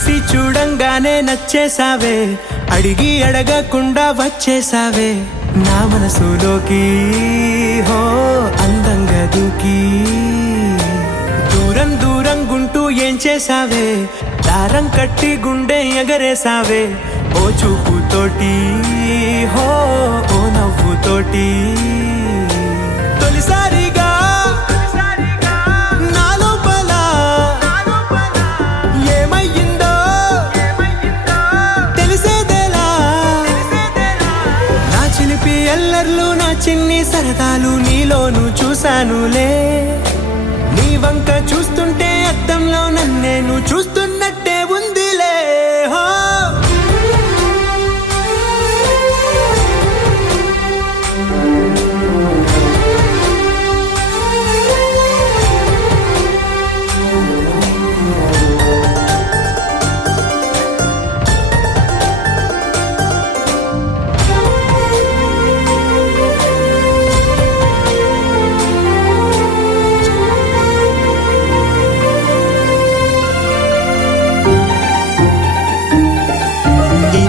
చూసి చూడంగానే నచ్చేసావే, అడిగి అడగకుండా వచ్చేసావే నా మనసులోకి. హో అందంగా దూకి దూరం దూరం గుంటూ ఏం చేసావే, దారం కట్టి గుండె ఎగరేసావే ఓ చూపుతోటి. హో ఓ నవ్వుతోటి తొలిసారిగా నా లోపల ఏమయ్యిందో తెలిసేదేలా. నా చిలిపి ఎల్లర్లు నా చిన్ని సరదాలు నీలోను చూశానులే. నీ వంక చూస్తుంటే అద్దంలో నన్నేను చూస్తున్నట్టే ఉందిలే. హో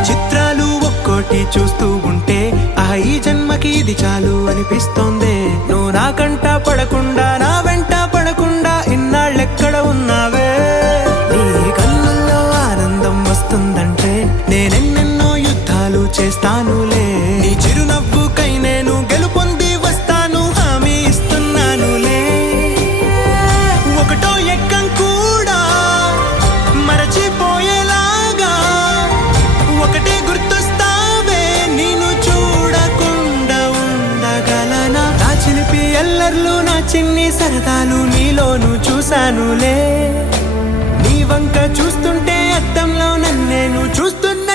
చిత్రాలు ఒక్కోటి చూస్తూ ఉంటే ఈ జన్మకి ఇది చాలు అనిపిస్తోంది. నువ్వు నా కంట పడకుండా నా వెంట పడకుండా ఇన్నాళ్ళెక్కడ ఉన్నావే. నీ కళ్ళల్లో ఆనందం వస్తుందంటే నేనెన్నెన్నో యుద్ధాలు చేస్తానులే. నీ చిరునవ్వుకై నేను గెలుపొంది వస్తాను హామీ ఇస్తున్నానులే. ఒకటో ఎక్కం కూడా మరచిపోయేలాగా ఒకటే గుర్తొస్తావే, నేను చూడకుండా ఉండగలనా. నా చిలిపి ఎల్లర్లు నా చిన్ని సరదాలు నీలోను చూశానులే. నీ వంక చూస్తుంటే అద్దంలో నన్నేను చూస్తున్నా.